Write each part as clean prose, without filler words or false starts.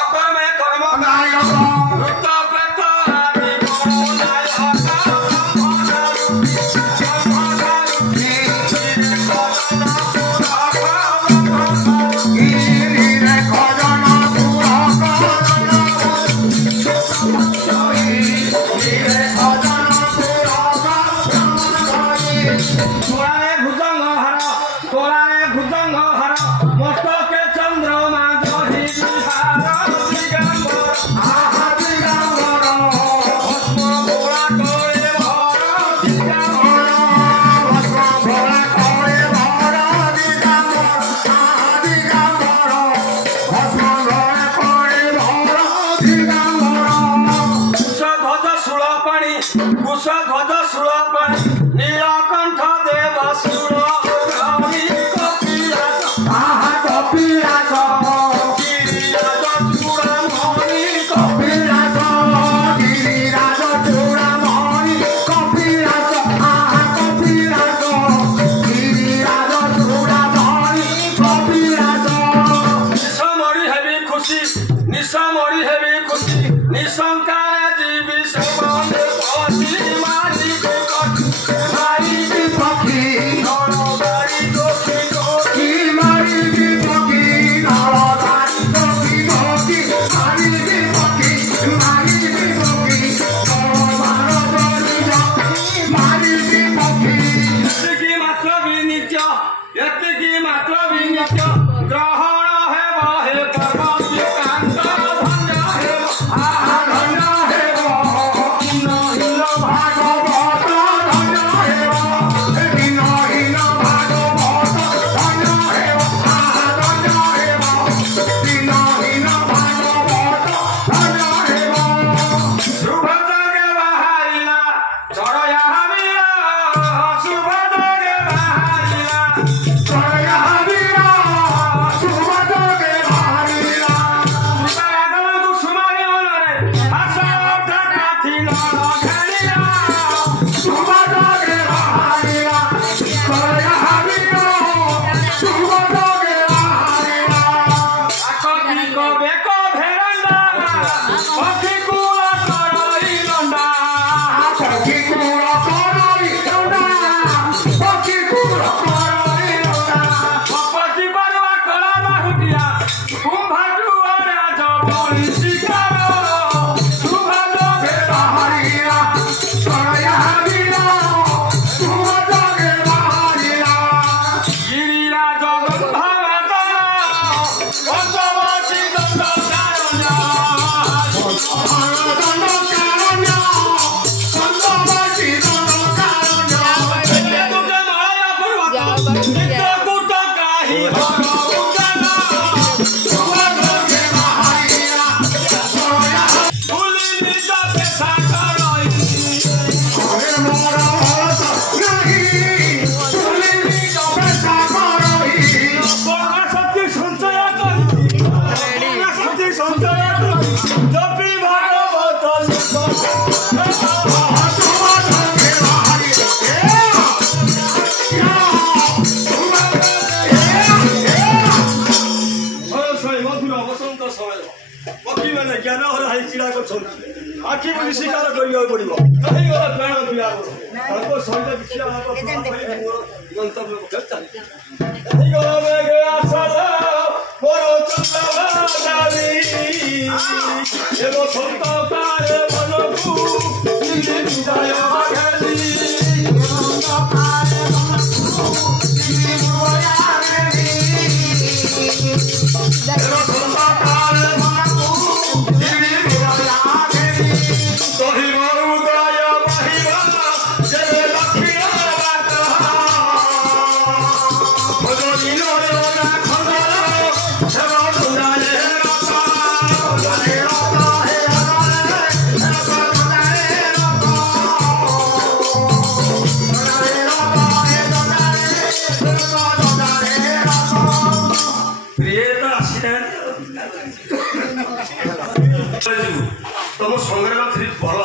অকর্মে কর্ম নায়ক রুক্ত প্রেত আদি কোন নায়ক आखि बुझी शिकार करियो पड़िबो कहि गला प्राण दिया हमको सहित किछि गंतव्य को चली कहि गला में गया साला मोरो चंदा डाली एगो संतो कारे मनकु दिली जाय आगली संतो कारे मनकु दिली बुया रे एगो संतो कारे मनकु दिली बुया तुम संग्रह थी भल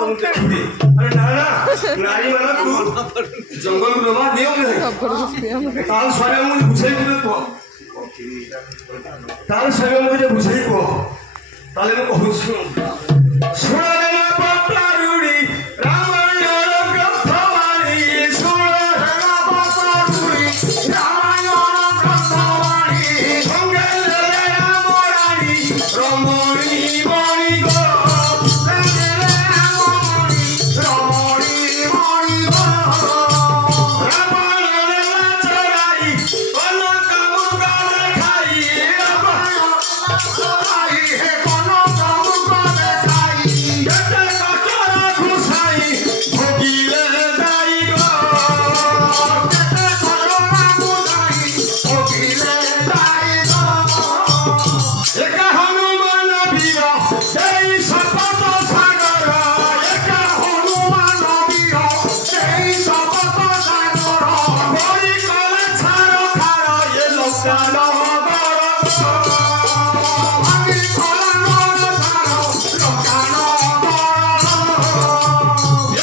हम चल अरे ना ना नारी मान जंगल रवा नियम नहीं स्वयं मुझे बुझे कह तार संगे मुझे बुझाई को ताले में कहूँ सुन पटारुड़ी रामायण ग्रंथवाणी सुना पटारुड़ी रामायण ग्रंथवाणी संगे रामराणी रमणी मणि गो संगे रमणी मणि गो रामायण चराई कनक मुगा खाई रामायण हे कनक मुगा खाई एते कटरा घुसाई भोगिले जाई गो एते कटरा घुसाई भोगिले जाई गो एक हनुमान वीर जय शपथ सागर एक हनुमान वीर जय शपथ सागर बड़ी कले छारो खारो ये लोकाल भागी कला नर छारो लोकाल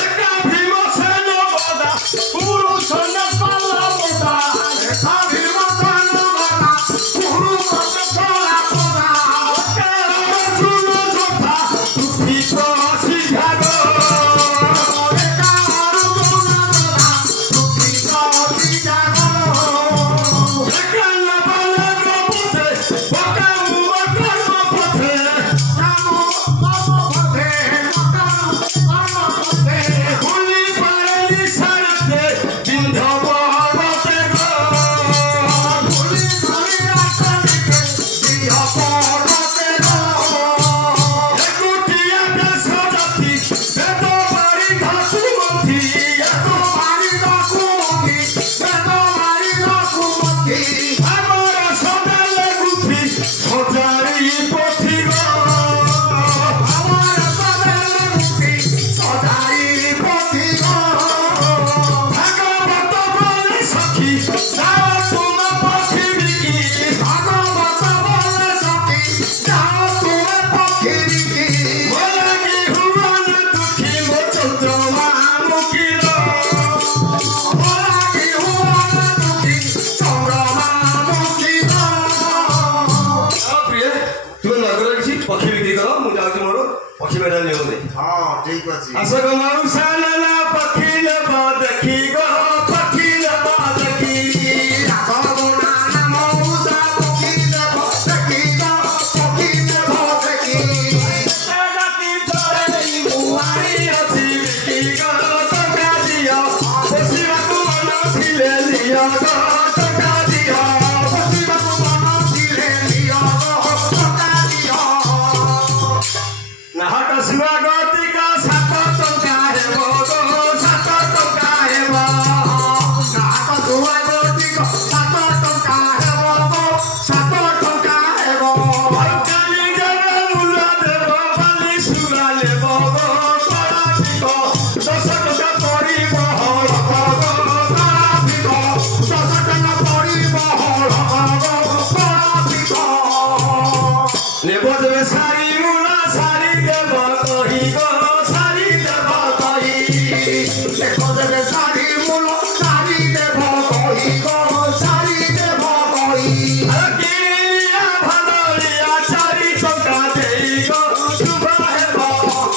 एक भीमसेन बदा पुरुष न कला बदा एक भीमसेन बदा पुरुष न कला बदा अर्जुन जोधा तुझी प्रसिद्ध गो एक अर्जुन जोधा तुझी प्रसिद्ध गो एक नवल गपुते बका मुकर्म पथे होली परेली सरते बिंध बहरते गो होली परेली सरते बिंध बहरते गो एकुटिया देश जाति वेद बारी धाकुमती एक बारी धाकुमती वेद बारी धाकुमती हमर सदाले गुथी सजारी पथि गो हमर सदाले गुथी सजारी पथि गो भागवत बोले सखी जाओ तुम पथि बिकी भागवत बोले सखी जाओ तुम पथि बिकी बोलगी हुवन दुखी मो चंद्रमा मुकिलो बोलगी हुवन दुखी चंद्रमा मुकिलो प्रिय तुम नगर किसी पक्षी बिक्री करो मुझे आज मोर पक्षी मेडा लियो दे हाँ ठीक अच्छे असग मौसाना पक्षी लेब देखी गो पक्षी लेब देखी राती तोरे मुआरी अछि बिकी गो टका दियो बसिबाकु मन थिले लियो गो टका दियो बसिबाकु मन थिले लियो गो टका दियो नाहक स्वागती का सात टका हेबो गो सात टका हेबो नाहक स्वागती का सात टका हेबो गो सात टका हेबो काली जरे मुला देबो बाली सुरा लेबो गो तोरा दिबो 10 टका पड़िबो हर गो तोरा दिबो 10 टका पड़िबो हर गो तोरा दिबो लेबो जेबे सारी मुला सारी देबो कहि गो सारी देबो कहि लेबो जेबे सारी मुला सारी देबो कहि गो सारी देबो कहि किरिया भदलिया सारी टका देई गो शुभ हेबो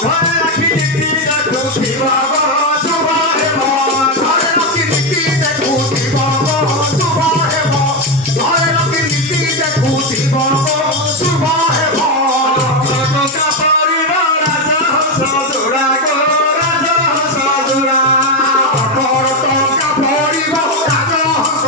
घर राखी नीति देखु थिबो गो शुभ हेबो घर राखी नीति देखु थिबो गो शुभ हेबो घर राखी नीति देखु थिबो गो शुभ हेबो टका परिवार राजा हंस जोड़ा गो राजा हंस जोड़ा टका परिवार राजा हंस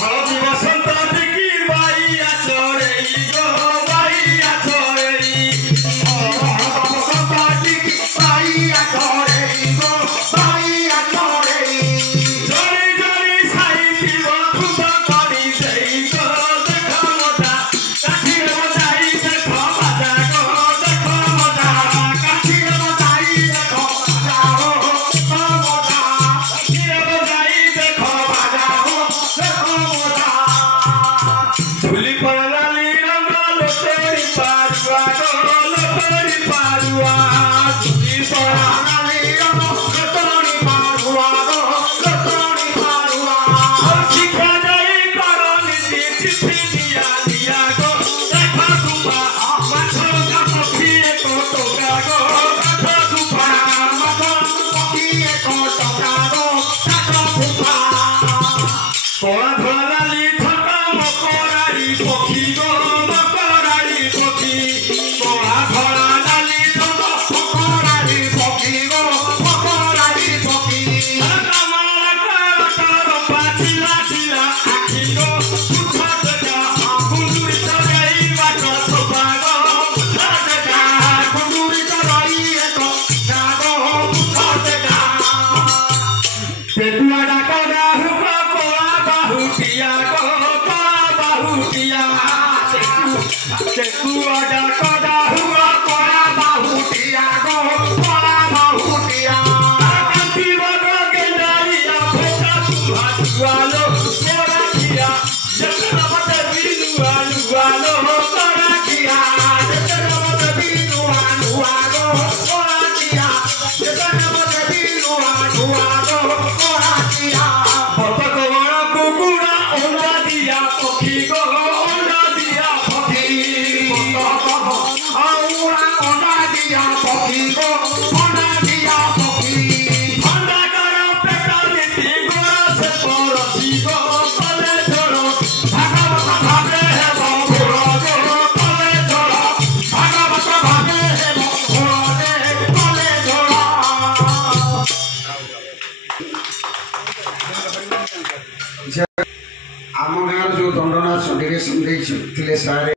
हळदी बसंत टिकी बाई आचरेई गो बाई आचरेई बसंत टिकी बाई आचरेई गो बाई आचरेई जरी जरी साई धुप करी देई गो देख मोटा काठी बजाई देख बाजा गो देख मोटा काठी बजाई देखो बाजा हो मोटा काठी बजाई देख बाजा हो देखो मोटा झुली पड़ाली रंग लोटरी पारुआ गो लोटरी पारुआ झुली पड़ा लतोड़ी मारुआ गो लतोड़ी मारुआ शिखा जाई करनी दी चिट्ठी दिया दिया गो देखा धुपा माछो का पक्षी को टोका गो देखा धुपा पकिए को टका गो काटो फुफा कोला धोलाली थका मकराई पक्षी गो मकराई पक्षी कोला धोलाली थका फकराई पकी गो फकराई पकी कमला कर पाछिला छिला आखी गो पुछा जगा कुंदुरी चगाई बाट छोपा गो पुछा जगा कुंदूरी कराई एको जागो फुटका पेटुआ डाका हुका कोला बाहुटिया गो कोला बाहुटिया पेटुआ डाका हुआ कोला बाहुटिया गो कोला बाहुटिया कांति बगो गेंदारिया फेटा भाटुआलो कोरा किया जतना बटे बिनुआ लुआलो कोरा किया जतना मत बिनुआ नुआ गो कोरा किया जतना मत बिनुआ नुआ गो कोरा किया बतक बड़ा कुकुड़ा अंडा दिया पक्षी गो अंडा दिया पक्षी औरा ओंडा दिया पकी गो ओंडा दिया पकी अंडा करो पेटा नीति गोरा से परसी गो तले छोड़ो भागवत भागे है बहुरो गो तले छोड़ा भागवत भागे है बहुरो दे तले छोड़ा आम गाँव जो दंडनाथ डेरेसन सारे